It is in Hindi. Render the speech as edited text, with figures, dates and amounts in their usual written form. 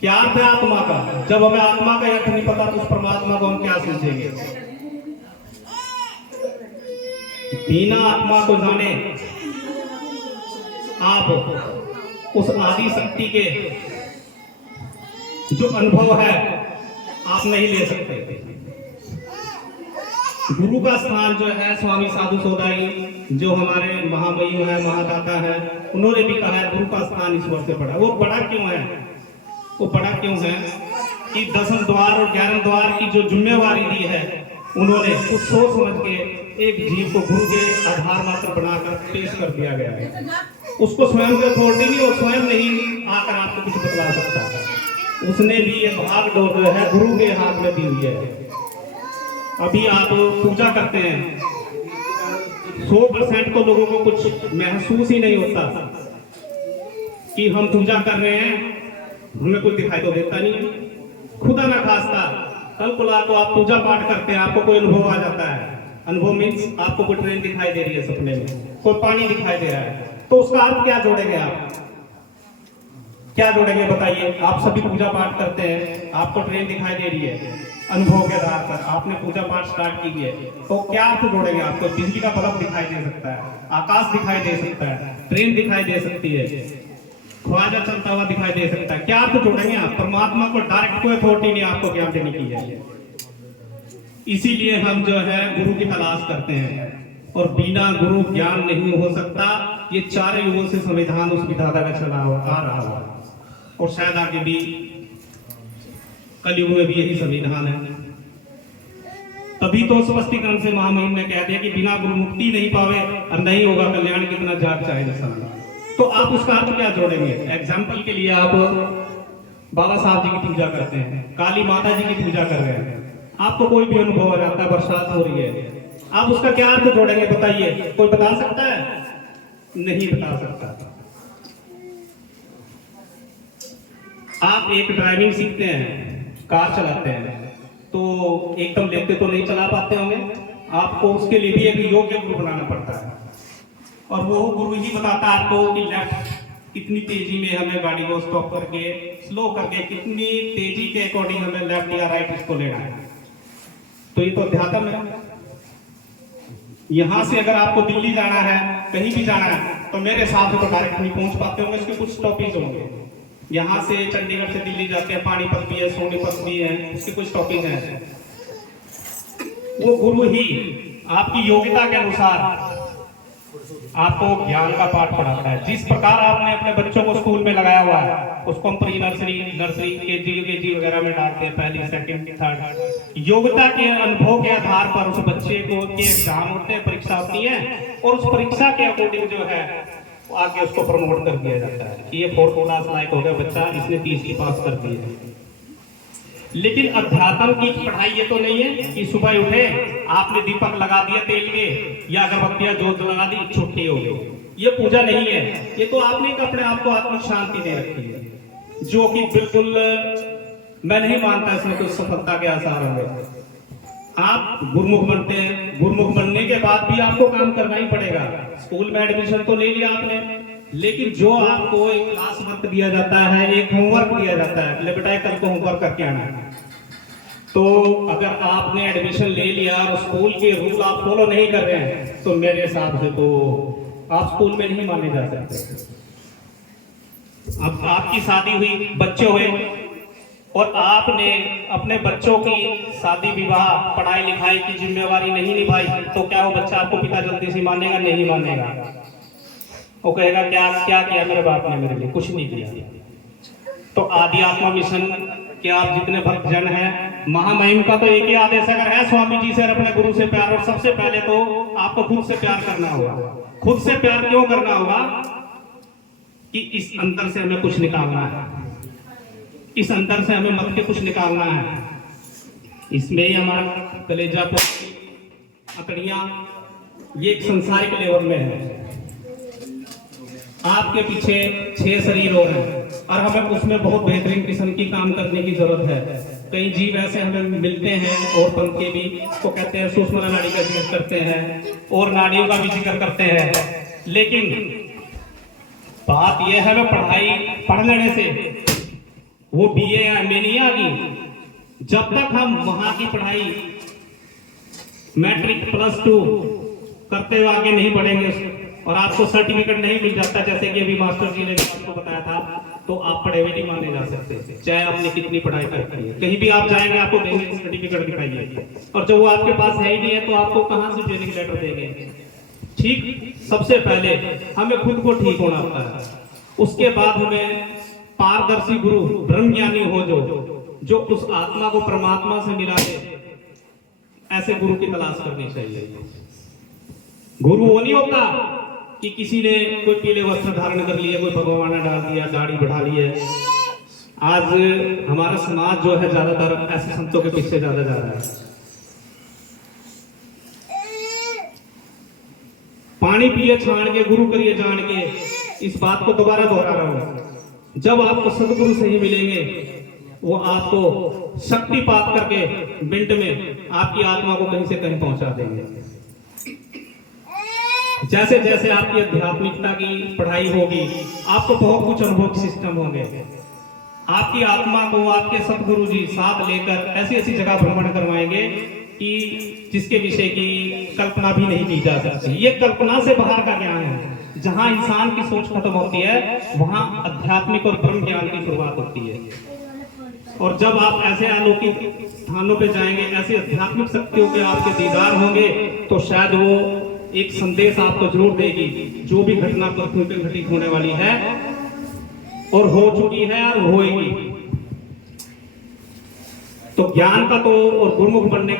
क्या अर्थ है आत्मा का? जब हमें आत्मा का अर्थ नहीं पता तो उस परमात्मा को हम क्या समझेंगे? बिना आत्मा को जाने आप उस आदि शक्ति के जो अनुभव है आप नहीं ले सकते। गुरु का स्थान जो है स्वामी साधु सौदाई जो हमारे महामयू है, महादाता है, उन्होंने भी कहा है गुरु का स्थान ईश्वर से बड़ा। वो बड़ा क्यों है? वो बड़ा क्यों है कि 10 द्वार और 11 द्वार की जो जिम्मेवारी दी है उन्होंने कुछ सोच समझ के एक जीव को गुरु के आधार मात्र बनाकर पेश कर दिया गया है। उसको स्वयं की अथॉरिटी नहीं, और स्वयं नहीं आकर आपको कुछ बतला सकता। उसने भी ये भाग डोर जो है गुरु के हाथ में दी हुई है। अभी आप पूजा करते हैं, 100% तो लोगों को कुछ महसूस ही नहीं होता कि हम पूजा कर रहे हैं, हमें कुछ दिखाई तो देता नहीं है। खुदा ना खास्ता कल कुला को आप पूजा पाठ करते हैं, आपको कोई अनुभव आ जाता है। अनुभव मीन्स आपको कोई ट्रेन दिखाई दे रही है सपने में, कोई पानी दिखाई दे रहा है, तो उसका अर्थ क्या जोड़ेंगे आप? क्या जोड़ेंगे बताइए? आप सभी पूजा पाठ करते हैं, आपको ट्रेन दिखाई दे रही है, अनुभव के आधार पर आपने पूजा पाठ स्टार्ट की है, तो क्या अर्थ जोड़ेंगे? आपको बिजली का बल्ब दिखाई दे सकता है, आकाश दिखाई दे सकता है, ट्रेन दिखाई दे सकती है, ख्वाजा चलता हुआ दिखाई दे सकता है। क्या अर्थ जोड़ेंगे आप? परमात्मा को डायरेक्ट कोई अथॉरिटी नहीं आपको ज्ञान देने की है। इसीलिए हम जो है गुरु की तलाश करते हैं, और बिना गुरु ज्ञान नहीं हो सकता। ये 4 युगों से संविधान उस विधाता का चला आ रहा है, और शायद आगे भी कलयुग में भी यही संविधान है। तभी तो स्पष्टीकरण से महामहिम ने कह दिया कि बिना गुरु मुक्ति नहीं पावे और नहीं होगा कल्याण, कितना जाग चाहे दशा। तो आप उसका अर्थ क्या जोड़ेंगे? एग्जाम्पल के लिए आप बाबा साहब जी की पूजा करते हैं, काली माता जी की पूजा कर रहे हैं, आपको कोई भी अनुभव आ जाता है, बरसात हो रही है, आप उसका क्या अर्थ जोड़ेंगे बताइए? कोई बता सकता है? नहीं बता सकता। आप एक ड्राइविंग सीखते हैं, कार चलाते हैं, तो एकदम लेते तो नहीं चला पाते होंगे, आपको उसके लिए भी एक योग्य गुरु बनाना पड़ता है, और वो गुरु ही बताता है आपको कि लेफ्ट कितनी तेजी में हमें गाड़ी को स्टॉप करके स्लो करके कितनी तेजी के अकॉर्डिंग हमें लेफ्ट या राइट इसको लेना है। तो ये तो अध्यात्म है। यहां से अगर आपको दिल्ली जाना है, कहीं भी जाना है, तो मेरे हिसाब से तो डायरेक्ट नहीं पहुंच पाते होंगे, इसके कुछ स्टॉपेज होंगे। यहाँ से चंडीगढ़ से दिल्ली जाते हैं, पानीपत भी है, सोनीपत भी है, उसके कुछ टॉपिक हैं। वो गुरु ही आपकी योग्यता के अनुसार आपको ज्ञान का पाठ पढ़ाता है। जिस प्रकार आपने अपने बच्चों को स्कूल में लगाया हुआ है, उसको हम प्री नर्सरी केजी वगैरह में डालते हैं, पहली सेकंड थर्ड। योग्यता के अनुभव के आधार पर उस बच्चे को के एग्जाम होते हैं, परीक्षा होती है, और उस परीक्षा के अकॉर्डिंग जो है आगे उसको प्रमोट कर दिया जाता है कि ये 4th क्लास लायक हो गया बच्चा, इसने 30 पास कर दी है। लेकिन अध्यात्म की पढ़ाई ये तो नहीं है कि सुबह उठे आपने दीपक लगा दिया तेल के या अगरबत्तियां जोत लगा दी, छुट्टी हो गई। ये पूजा नहीं है, ये तो आपने अपने आप को आत्मिक शांति दे रखी है, जो कि बिल्कुल मैं नहीं मानता इसमें कुछ सफलता के आसार होंगे। आप गुरुमुख बनते हैं, गुरुमुख बनने के बाद भी आपको काम करना ही पड़ेगा। स्कूल में एडमिशन तो ले लिया आपने, लेकिन जो आपको एक क्लास वर्क दिया जाता है, एक होमवर्क दिया जाता है, ले बेटा कल को होमवर्क करके आना है, तो अगर आपने एडमिशन ले लिया और स्कूल के रूल आप फॉलो नहीं कर रहे हैं, तो मेरे हिसाब से तो आप स्कूल में नहीं माने जा सकते। अब आपकी शादी हुई, बच्चे हुए, और आपने अपने बच्चों की शादी विवाह पढ़ाई लिखाई की जिम्मेवारी नहीं निभाई, तो क्या वो बच्चा आपको पिता जल्दी से मानेगा? नहीं मानेगा। वो कहेगा क्या किया मेरे बाप ने मेरे लिए? कुछ नहीं किया। तो आदि आत्मा मिशन के आप जितने भक्तजन हैं, महामहिम का तो एक ही आदेश अगर है स्वामी जी से और अपने गुरु से प्यार, और सबसे पहले तो आपको खुद से प्यार करना होगा। खुद से प्यार क्यों करना होगा? कि इस अंतर से हमें कुछ निकालना है, इस अंतर से हमें मत के कुछ निकालना है। इसमें ही हमारा कलेजा अकड़ियां ये एक संसारिक लेवल में है। आपके पीछे 6 शरीर और हैं, और हमें उसमें बहुत बेहतरीन किस्म की काम करने की जरूरत है। कई जीव ऐसे हमें मिलते हैं, और पंथ के भी तो कहते हैं सूक्ष्म नाड़ी का जिक्र करते हैं, और नाड़ियों का भी जिक्र करते हैं। लेकिन बात यह है, हमें पढ़ाई पढ़ लेने से वो BA या MA नहीं आ गई, जब तक हम वहां की पढ़ाई मैट्रिक +2 करते हुए आगे नहीं बढ़ेंगे और आपको सर्टिफिकेट नहीं मिल जाता, जैसे कि अभी मास्टर जी ने आपको बताया था, तो आप पढ़े हुए नहीं माने जा सकते, चाहे आपने कितनी पढ़ाई करती है। कहीं भी आप जाएंगे आपको देंगे सर्टिफिकेट दिखाइए, और जब वो आपके पास है ही नहीं है तो आपको कहां से ज्वाइनिंग लेटर देंगे। ठीक, सबसे पहले हमें खुद को ठीक होना होता है, उसके बाद हमें पारदर्शी गुरु ब्रह्मज्ञानी हो जो उस आत्मा को परमात्मा से मिला दे, ऐसे गुरु की तलाश करनी चाहिए। गुरु वो नहीं होता कि किसी ने कोई पीले वस्त्र धारण कर लिया, कोई भगवान ने डाल दिया, दाढ़ी बढ़ा ली है। आज हमारा समाज जो है ज्यादातर ऐसे संतों के पीछे ज्यादा जा रहा है। पानी पिए छाण के, गुरु करिए जान के, इस बात को दोबारा दोहरा रहा हूं। जब आपको सदगुरु सही मिलेंगे, वो आपको शक्तिपात करके मिनट में आपकी आत्मा को कहीं से कहीं पहुंचा देंगे। जैसे जैसे आपकी आध्यात्मिकता की पढ़ाई होगी, आपको बहुत कुछ अनुभव सिस्टम होंगे। आपकी आत्मा को आपके सतगुरु जी साथ लेकर ऐसी ऐसी जगह भ्रमण करवाएंगे कि जिसके विषय की कल्पना भी नहीं की जा सकती। ये कल्पना से बाहर का ज्ञान है। जहां इंसान की सोच खत्म होती है, वहां आध्यात्मिक और ब्रह्म ज्ञान की शुरुआत होती है। और जब आप ऐसे अलौकिक स्थानों पे जाएंगे, ऐसी आध्यात्मिक शक्तियों के आपके दीदार होंगे, तो शायद वो एक संदेश आपको जरूर देगी। जो भी घटना पृथ्वी पर घटित होने वाली है और हो चुकी है और होएगी, तो ज्ञान का तो और गुरुमुख बनने का